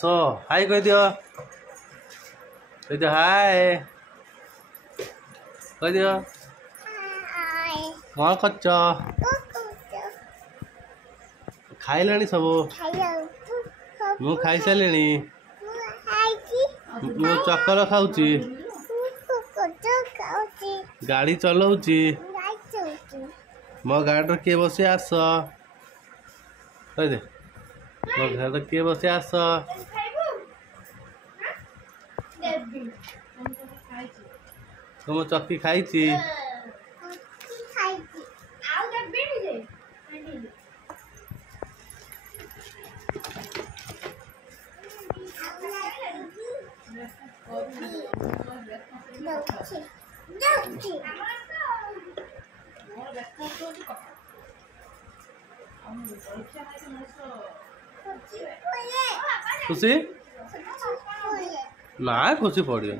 सो हाय कह दियो हाय कह दियो कौन कर खाइलानी सब मु खाई सारे मु चक्कर खाऊची गाड़ी चलाऊची मो गाड़ी किए बसी आस कह दे मो घर किए बसी आस तुम चक्की खाई खुशी ना खुशी पड़ियो